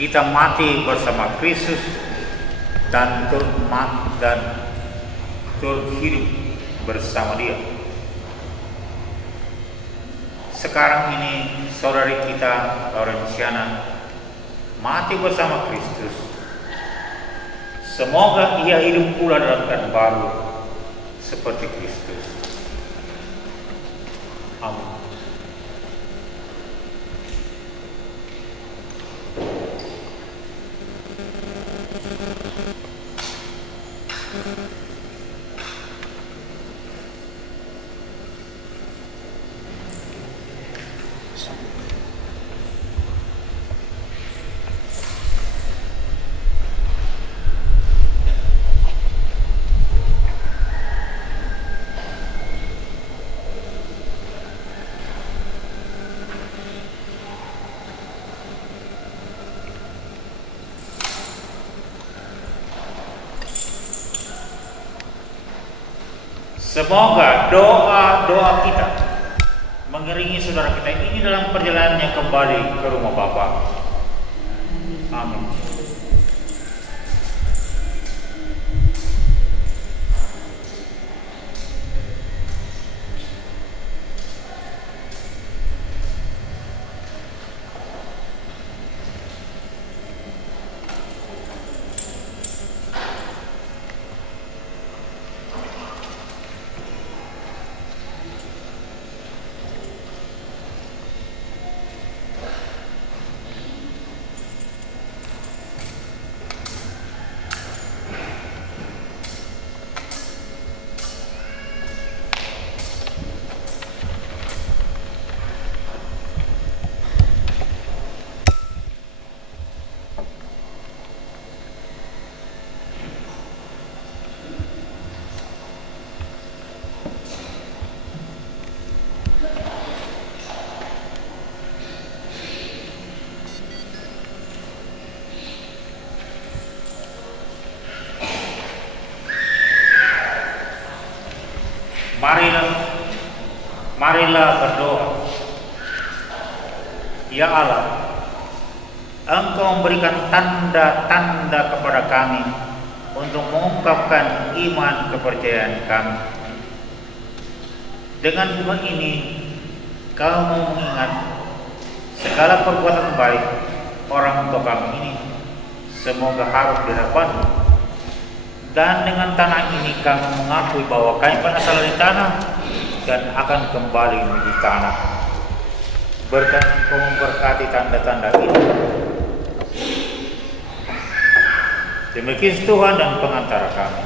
kita mati bersama Kristus dan turut hidup bersama Dia. Sekarang ini saudari kita Laurenciana mati bersama Kristus. Semoga ia hidup pula dalam keadaan baru seperti Kristus. Amin. Semoga doa-doa kita mengiringi saudara kita ini dalam perjalanannya kembali ke rumah Bapa. Amin. Marilah berdoa. Ya Allah, Engkau memberikan tanda-tanda kepada kami untuk mengungkapkan iman kepercayaan kami. Dengan iman ini, Kau mau mengingat segala perbuatan baik orang tua kami ini, semoga harus di hadapan-Mu. Dan dengan tanah ini kami mengakui bahwa kami berasal dari tanah dan akan kembali menjadi tanah. Berkenan Engkau memberkati tanda-tanda ini. Demi Kristus Tuhan dan pengantara kami.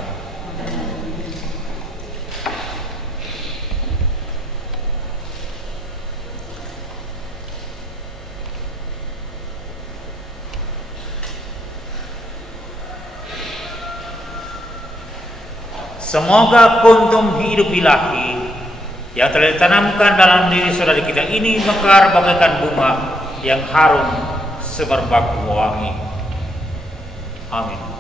Semoga kuntum hidup ilahi yang telah ditanamkan dalam diri saudari kita ini mekar bagaikan bunga yang harum semerbak wangi. Amin.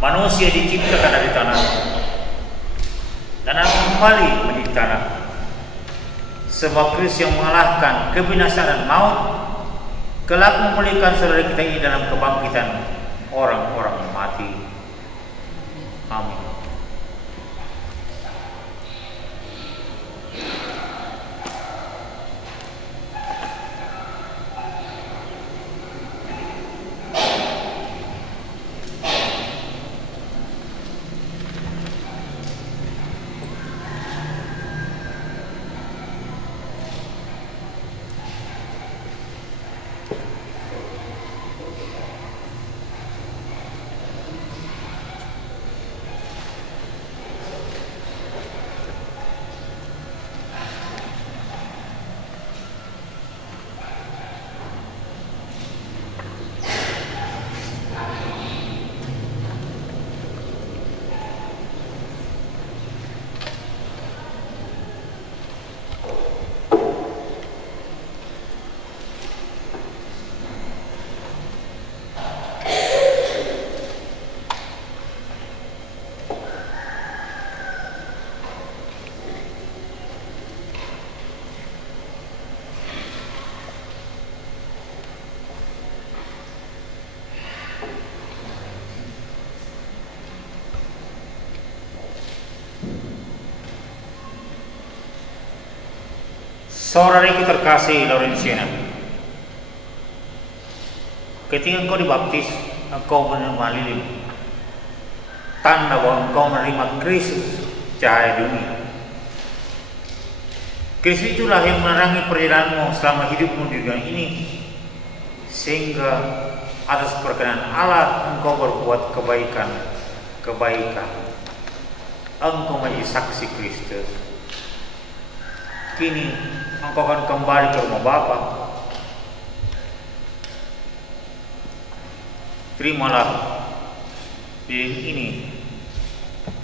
Manusia diciptakan dari tanah dan akan kembali menjadi tanah. Sebab Kristus yang mengalahkan kebinasaan dan maut kelak memulihkan saudara kita ini dalam kebangkitan orang-orang yang mati. Amin. Saudaraku terkasih Laurensiana, ketika engkau dibaptis, engkau menerima lilin, tanda bahwa engkau menerima Kristus, cahaya dunia. Kristus itulah yang menerangi perjalananmu selama hidupmu di dunia ini, sehingga atas perkenan Allah engkau berbuat kebaikan. Engkau menjadi saksi Kristus. Kini engkau akan kembali ke rumah Bapa. Terimalah lilin ini,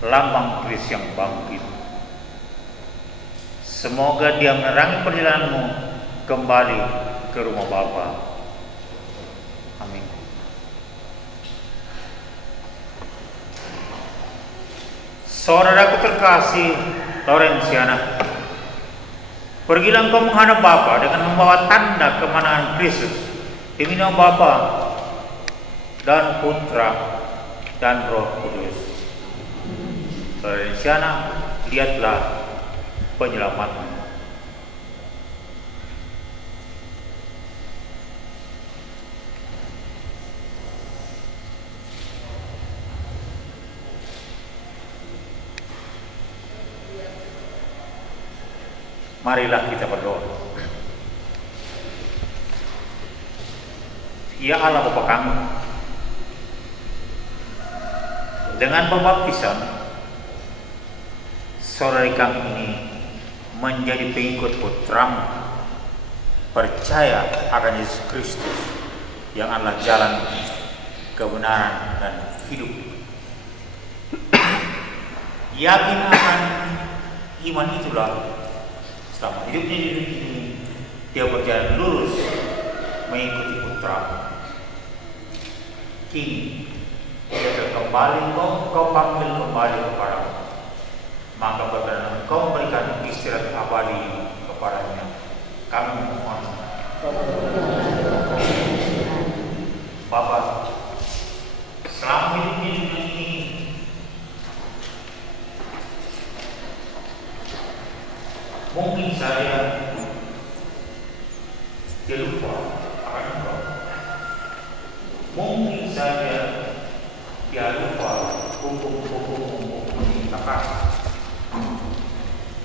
lambang Kristus yang bangkit. Semoga dia menerangi perjalananmu kembali ke rumah Bapa. Amin. Saudaraku terkasih Laurensiana, pergilah engkau menghadap Bapa dengan membawa tanda kemenangan Kristus demi nama Bapa dan Putra dan Roh Kudus. Laurensiana, lihatlah penyelamatmu. Marilah kita berdoa. Ya Allah Bapa kami, dengan pembaptisan saudara kami ini menjadi pengikut Putramu, percaya akan Yesus Kristus yang adalah jalan kebenaran dan hidup. Yakin akan iman itulah selama hidupnya di dunia ini dia berjalan lurus mengikuti Putra. Kini dia kembali, kau panggil kembali kepadamu, maka berkenan engkau memberikan istirahat abadi kepadanya. Kami memohon. Bapa, selama hidupnya di dunia ini mungkin saya dia lupa akan engkau. Mungkin saja dia lupa hukum-hukum menciptakan.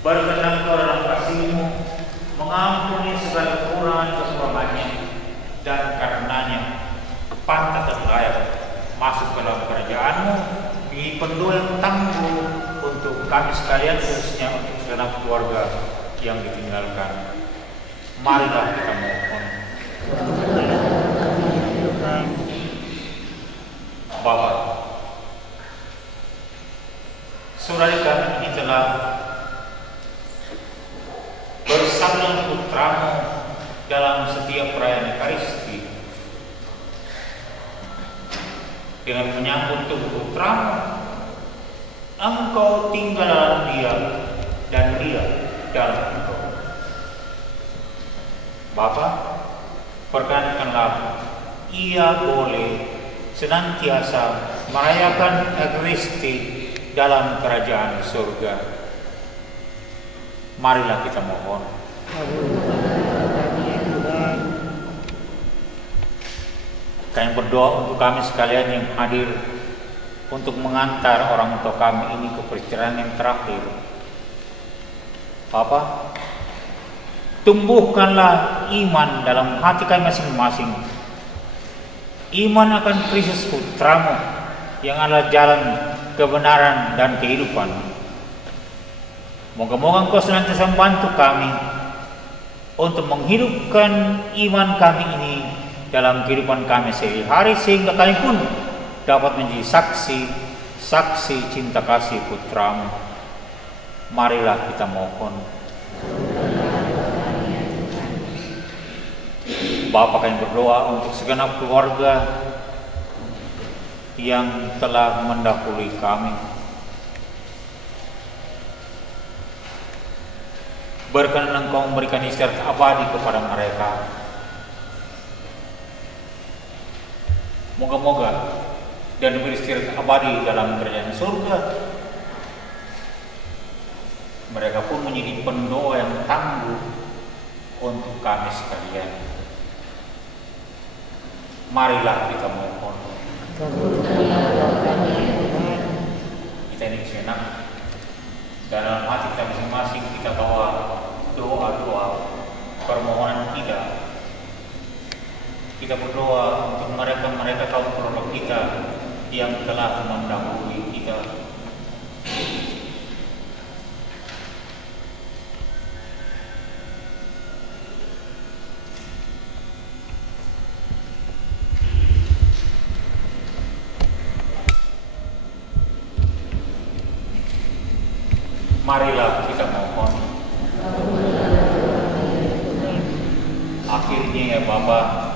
Berkenan engkau dalam kasih-Mu mengampuni segala kekurangan-kekurangannya, dan karenanya pantas dan layak masuk ke dalam kerajaan-Mu di penuh yang tangguh untuk kami sekalian, khususnya untuk segenap keluarga yang ditinggalkan. Marilah kita mohon. Bapa, saudara kami ini telah bersama dengan Putramu dalam setiap perayaan Ekaristi. Dengan menyambut tubuh Putramu, Engkau tinggal dalam dia dalam Engkau. Bapa, perkenankanlah ia boleh senantiasa merayakan Ekaristi dalam kerajaan surga. Marilah kita mohon. Kami berdoa untuk kami sekalian yang hadir untuk mengantar orang tua kami ini ke perjalanan yang terakhir. Bapa, tumbuhkanlah iman dalam hati kami masing-masing. Iman akan Kristus Putramu yang adalah jalan kebenaran dan kehidupan. Moga-moga Engkau senantiasa membantu kami untuk menghidupkan iman kami ini dalam kehidupan kami sehari-hari, sehingga kami pun dapat menjadi saksi cinta kasih Putramu. Marilah kita mohon. Bapa, kami berdoa untuk segenap keluarga yang telah mendahului kami. Berkenan Engkau memberikan istirahat abadi kepada mereka. Moga-moga dan beristirahat abadi dalam kerajaan surga. Mereka pun menjadi pendoa yang tangguh untuk kami sekalian. Marilah kita mohon. Kita ini sejenak dalam hati kita masing-masing, kita bawa doa-doa permohonan kita. Kita berdoa untuk mereka kaum keluarga kita yang telah mendahului kita. Marilah kita mohon. Akhirnya ya Bapa,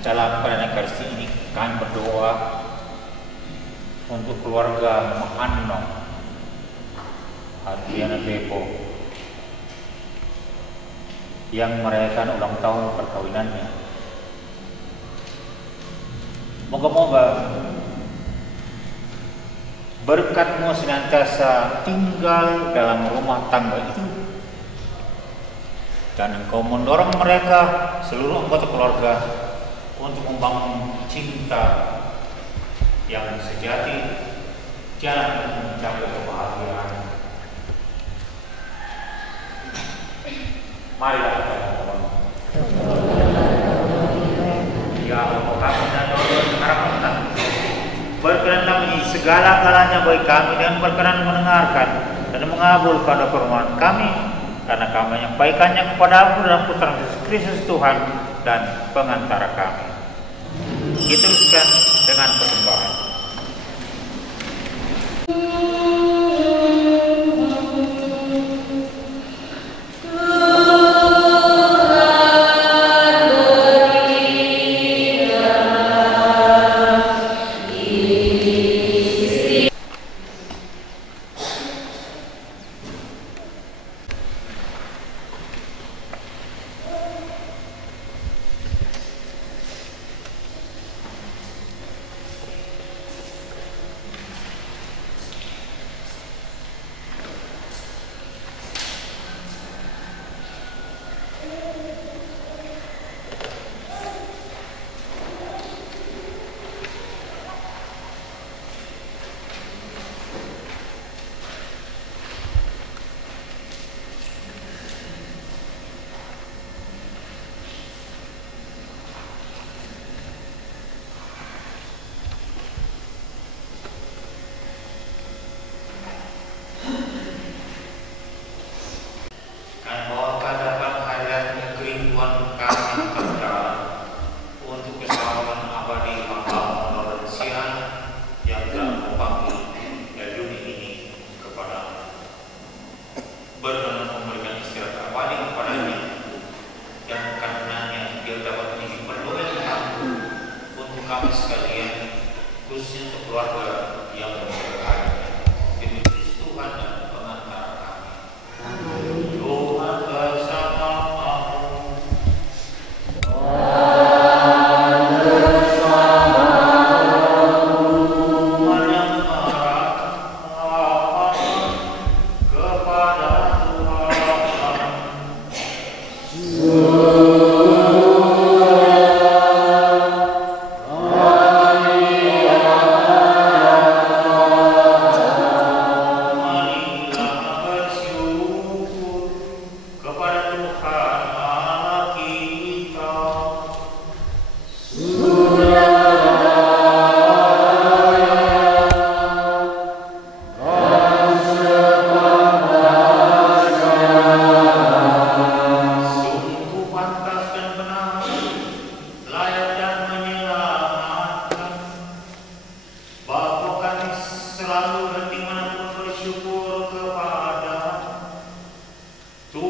dalam perayaan Ekaristi ini kami berdoa untuk keluarga Mahanno Adriana Depo yang merayakan ulang tahun perkawinannya. Moga-moga berkat-Mu senantiasa tinggal dalam rumah tangga itu, dan Engkau mendorong mereka seluruh anggota keluarga untuk membangun cinta yang sejati, jalan untuk mencapai kebahagiaan. Marilah kita mohon. Ya Allah, kami dan doa harapan berkenanlah menjadi segala-galanya bagi kami, dan berkenan mendengarkan dan mengabulkan doa permohonan kami, karena kami menyampaikannya kepada-Mu dalam Putra Kristus Tuhan dan pengantara kami. Diteruskan dengan persembahan.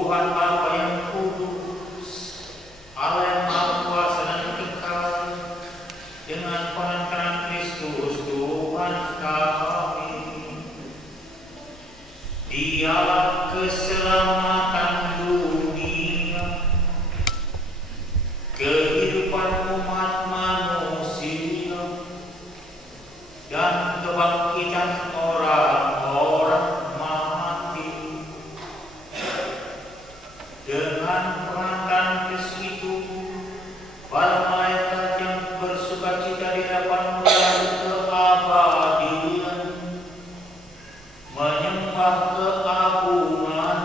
Tuhan Bapa yang kudus, Allah yang Maha Kuasa dan kekal, dengan penantaran Kristus Tuhan kami. Dialah keselamatan dunia, kehidupan umat manusia, dan kebangkitan orang-orang mati. Dengan pengantaran Kristus itu, para malaikat yang bersukacita di hadapan menuju keabadian, menyembah keagungan.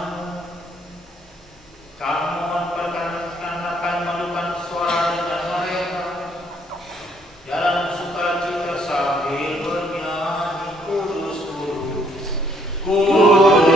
Kamu memperkenalkan malukan suara dengan mereka dalam sukacita sambil bernyanyi, kudus, kudus, kudus,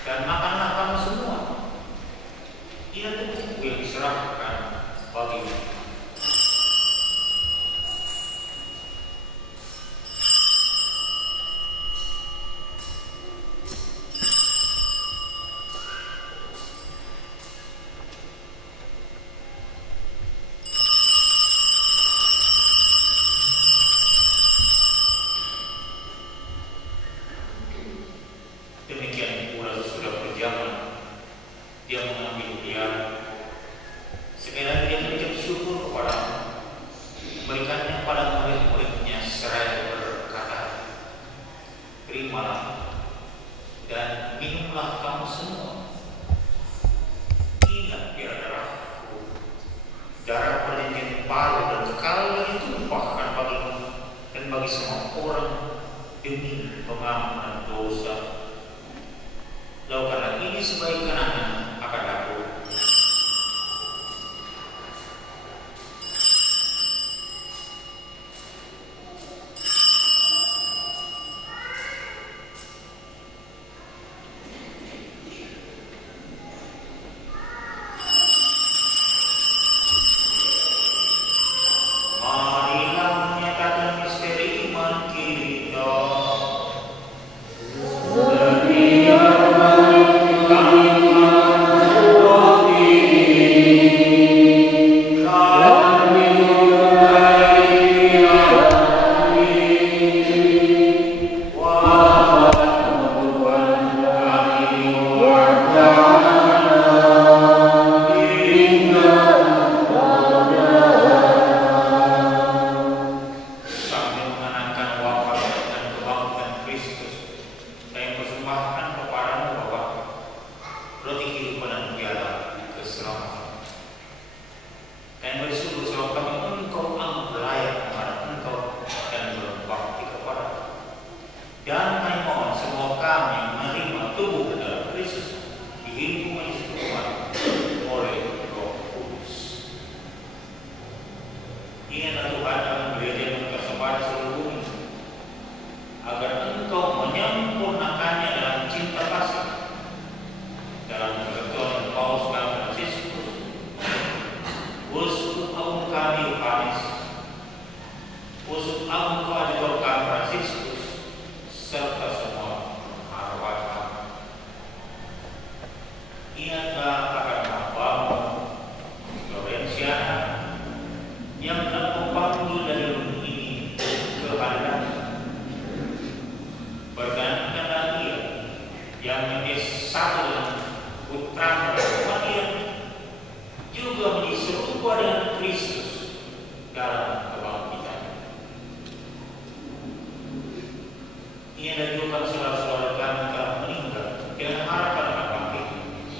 dan makanlah kamu semua. Ini tubuhku yang diserahkan bagimu. Demikian pula sesudah berjalan, dia mengambil piala. Sekali dia mengucap syukur kepadamu, memberikannya pada murid-muridnya seraya berkata, terimalah dan minumlah kamu semua. Inilah piala darahku, darah perjanjian baru dan kekal yang ditumpahkan bagimu dan bagi semua orang demi pengampunan dosa. Lakukanlah ini sebagai kenangan akan aku. Marilah menyatakan misteri iman kita. engkau ajukan Fransiskus serta semua arwah. Ingatlah akan hambamu Lorenziana yang telah memanggil dari rumah ini ke hadapan. Bergantikanlah dia yang menjadi satu dengan putra Maria, juga menjadi serupa dengan Kristus dalam kebangkitan. Ia dan juga saudara-saudara kami telah meninggal dengan harapan akan bangkit,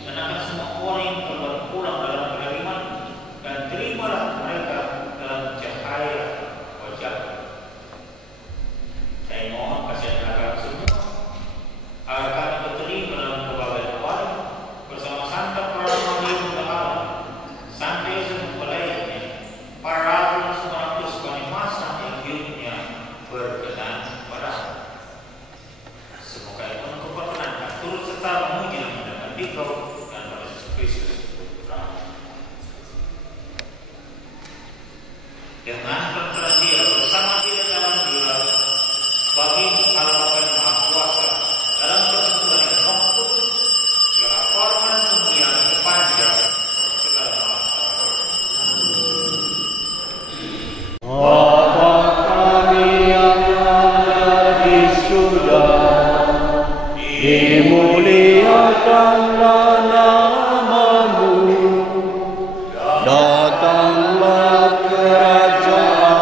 dan akan semua orang yang telah pulang dalam keimanan, dan terimalah mereka dalam cahaya wajah. Saya mohon kasihan akan semua agar kami berterima dalam kebahagiaan awal bersama Santa Clara Maria Bunda Allah, Santa Yesus mempelainya, para ratu dan semua ratus penemasan yang hidupnya berkenan pada. Semoga itu engkau perkenankan turut serta memuji dan mendengar dikau dan pada Yesus Kristus Putra. Dengan berkenan dia bersama dia dalam dia bagi Allah Bapa yang Maha Kuasa dalam persekutuan yang Roh Kudus, segala hormat dan kemuliaan sepanjang segala masa. Bapa kami yang ada di surga, dimuliakanlah namamu, datanglah kerajaan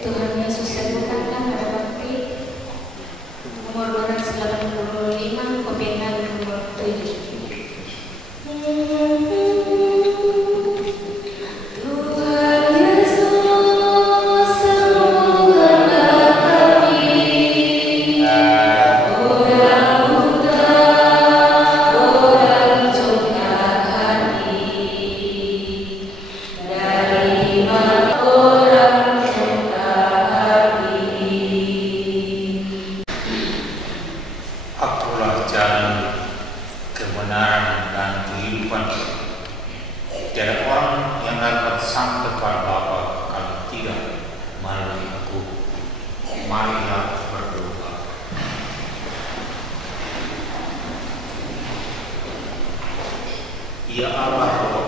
Tuhan Yesus saya bukakan pada bakti nomor 285 pembinaan nomor 7. Akulah jalan, kebenaran, dan kehidupan. Tiada orang yang dapat sampai kepada Bapa kalau tidak melalui aku. Marilah berdoa. Ya Allah Bapa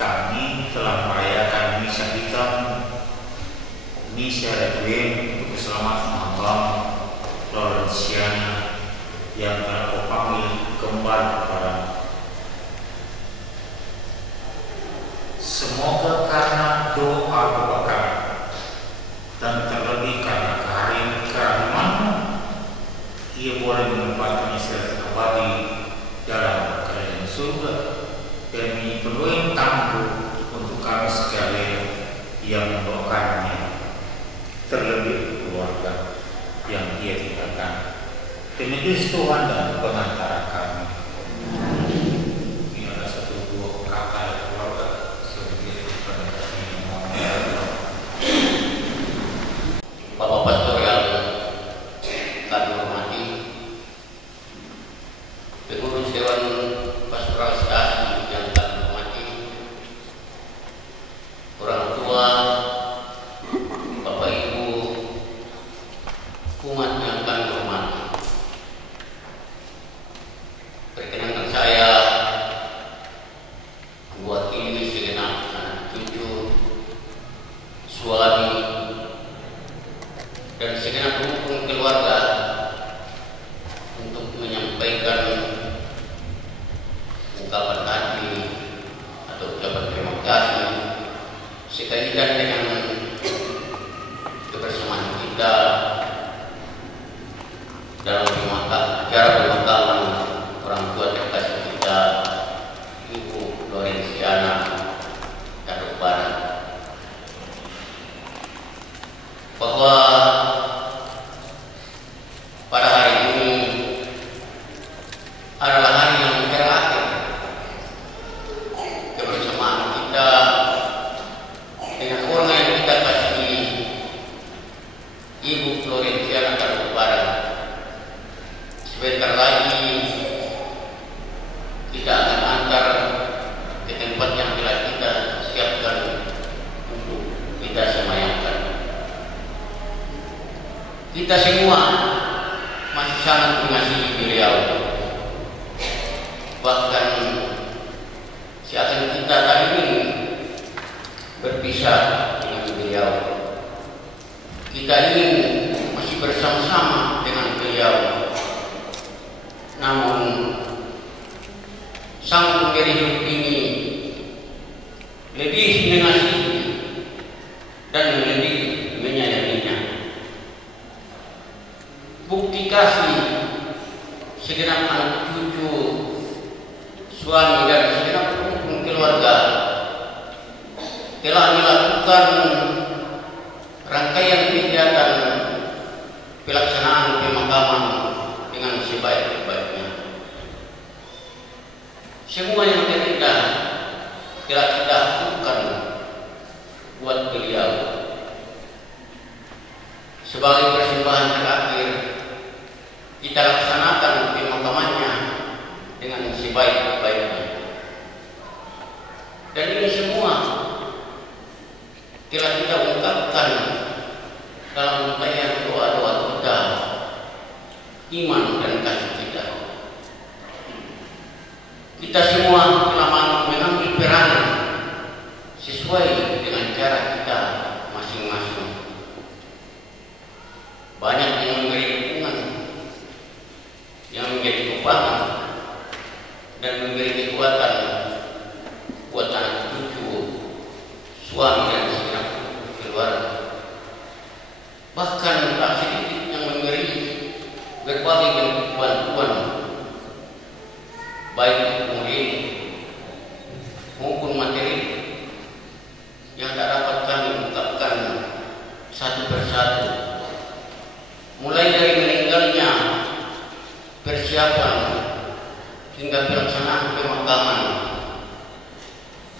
kami telah merayakan misa hitam, misa requiem untuk keselamatan hamba-Mu Lorenciana yang telah Kau panggil kembali kepadamu. Semoga karena doa Bapa dan terlebih karena kehadiran-Mu, ia boleh menempatkan istirahat abadi dalam kerajaan surga dan penuhi tangguh untuk kami sekalian yang mendoakannya, terlebih keluarga yang Ia tinggalkan. Demi Kristus Tuhan dan pengantara kami. Ini ada satu dua kata keluarga sebagai Bapak Pastor yang kami hormati, pengurus Dewan Pastoral Stasi yang kami hormati, orang tua, Bapak Ibu, umat yang kami hormati. Perkenankan saya mewakili segenap anak cucu, suami, dan segenap rukun keluarga untuk menyampaikan ungkapan hati atau ucapan terima kasih sekalian dengan kebersamaan kita dalam acara pemakaman orang tua terkasih kita, Ibu Lorenciana Barat, bahwa pada hari ini adalah hari yang terakhir kebersamaan kita dengan orang yang kita kasihi, Ibu Lorenciana Barat, kita semua masih sangat mengasihi beliau. Bahkan seakan kita tak ingin berpisah dengan beliau. Kita ingin masih bersama-sama dengan beliau. Namun sang pemberi hidup ini lebih mengasihi dan lebih menyayanginya. Bukti kasih segenap anak cucu, suami dan segenap rukun keluarga telah melakukan rangkaian kegiatan pelaksanaan pemakaman dengan sebaik-baiknya. Semua yang terindah telah kita lakukan buat beliau. Sebagai persembahan terakhir, kita laksanakan pemakamannya dengan sebaik-baiknya. Dan ini semua telah kita ungkapkan dalam rangkaian doa-doa kita, iman dan kasih kita. Kita semua telah mengambil peranan sesuai dengan cara kita masing-masing. Banyak yang memberi dukungan, yang menjadi topangan dan memberi kekuatan buat anak cucu, suami dan segenap keluarga. Bahkan tak sedikit yang memberi berbagai bentuk bantuan, baik itu moral maupun materi, yang tak dapat kami ungkapkan satu persatu. Mulai dari meninggalnya, persiapan hingga pelaksanaan pemakaman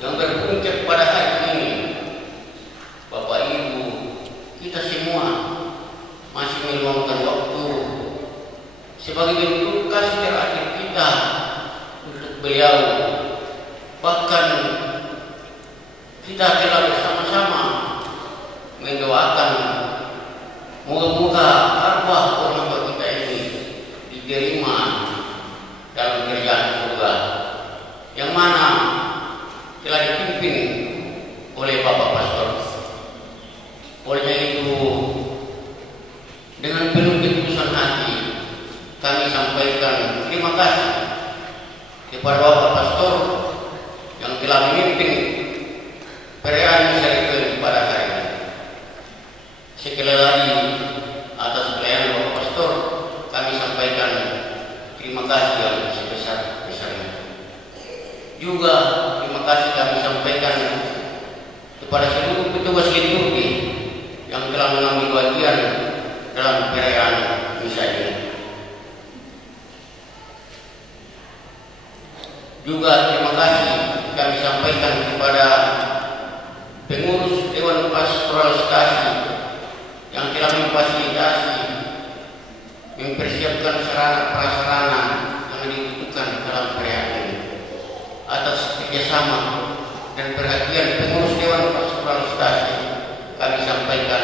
yang berpuncak pada hari ini. Bapak Ibu, kita semua masih meluangkan waktu sebagai bentuk kasih terakhir kita untuk beliau. Bahkan kita telah bersama-sama mendoakan moga-moga arwah orang tua kita ini diterima dalam kerjaan surga yang mana telah dipimpin oleh Bapak Pastor. Olehnya itu, dengan penuh ketulusan hati kami sampaikan terima kasih kepada Bapak Pastor yang telah memimpin perayaan Misericordia pada hari ini. Sekali lagi atas pelayanan Bapak Pastor kami sampaikan terima kasih yang sebesar-besarnya. Juga terima kasih kami sampaikan kepada seluruh petugas liturgi yang telah mengambil bagian dalam perayaan misa ini. Juga terima kasih kami sampaikan kepada pengurus Dewan Pastoral Stasi yang telah memfasilitasi, mempersiapkan sarana-prasarana yang dibutuhkan dalam perayaan ini. Atas kerjasama dan perhatian pengurus Dewan Pastoral Stasi, kami sampaikan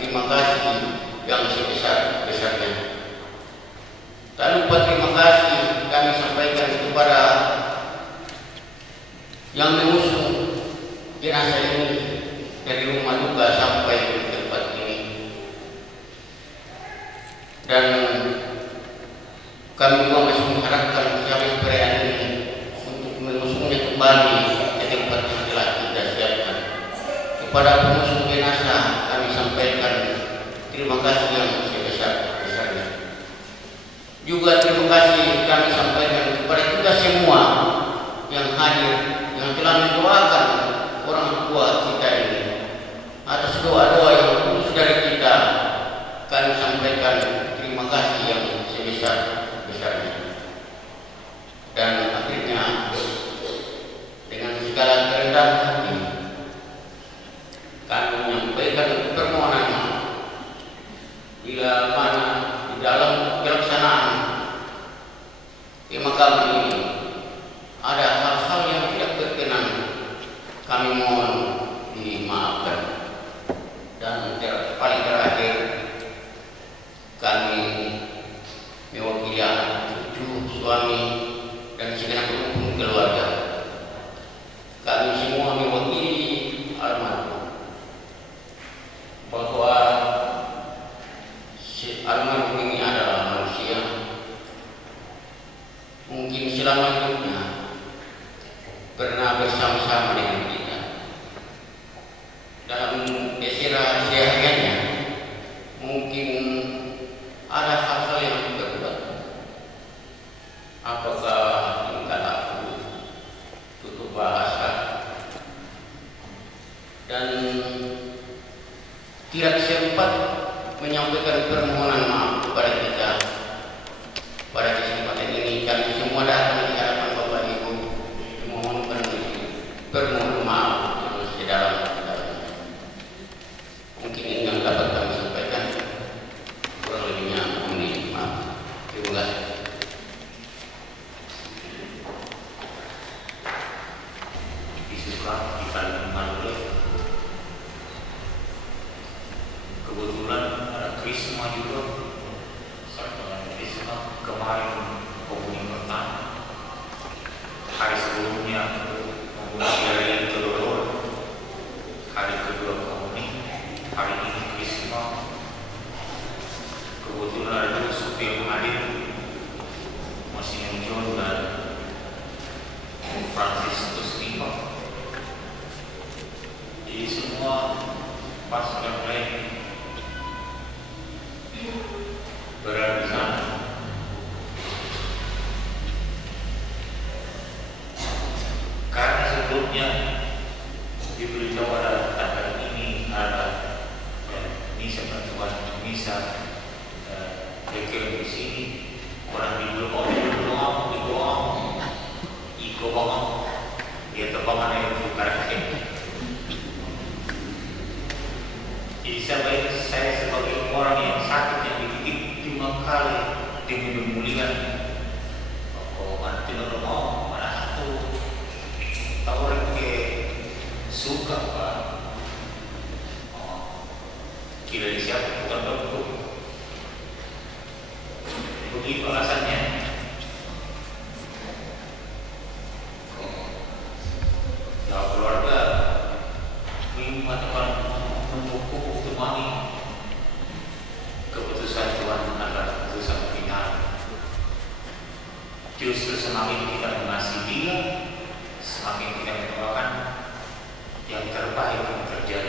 terima kasih yang sebesar-besarnya. Tak lupa terima kasih kami sampaikan kepada yang mengusung jenazah ini dari rumah duka sampai ke tempat ini. Dan kami juga masih mengharapkan siapa perayaan ini untuk mengusungnya kembali ke tempat yang telah kita siapkan. Kepada pengusung jenazah kami sampaikan terima kasih yang sebesar-besarnya. Juga terima kasih kami sampaikan kepada kita semua yang hadir, yang telah mendoakan orang tua kita ini. Atas doa-doa yang tulus dari kita, kami sampaikan terima kasih yang sebesar-besarnya. Dan akhirnya dengan segala kerendahan hati kami menyampaikan permohonan bila mana di dalam pelaksanaan pemakaman ini ada hal-hal yang tidak berkenan sehariannya mungkin ada hal-hal yang berubah. Apakah tingkah laku, tutur bahasa, dan tidak sempat menyampaikan permohonan maaf kepada kita pada kesempatan ini. Kami semua datang di hadapan Bapak Ibu memohon permohonan maaf yang sedalam-dalamnya. Mungkin ini yang dapat kami sampaikan, kurang lebihnya mohon maaf. Terima kasih. Isulah kita Manado. Kebetulan ada Krisma juga. Sarjana Krisma kemarin komuni pertama. Hari sebelumnya komuni yang kedua. Hari kedua komuni. Hari ini Krisma. Kebetulan ada dua supir hadir, Mas John dan Franciscus Nipa. Jadi semua pasukan lain berada di sana. Karena sebelumnya diberitahu pada tanggal ini ada misa bantuan misa di sini, orang di doang iko banget dia terbangan yang bukan. Jadi saya sebagai orang yang sakit yang dididik 5 kali demi pemulihan, nanti mau mana tuh tahu orang ke suka pak, kira siapa bukan dokter. Begitu alasannya. Ya keluarga minta teman membuku untuk mami keputusan Tuhan adalah keputusan final. Justru semakin kita mengasihi Dia, semakin kita mendoakan yang terbaik yang terjadi.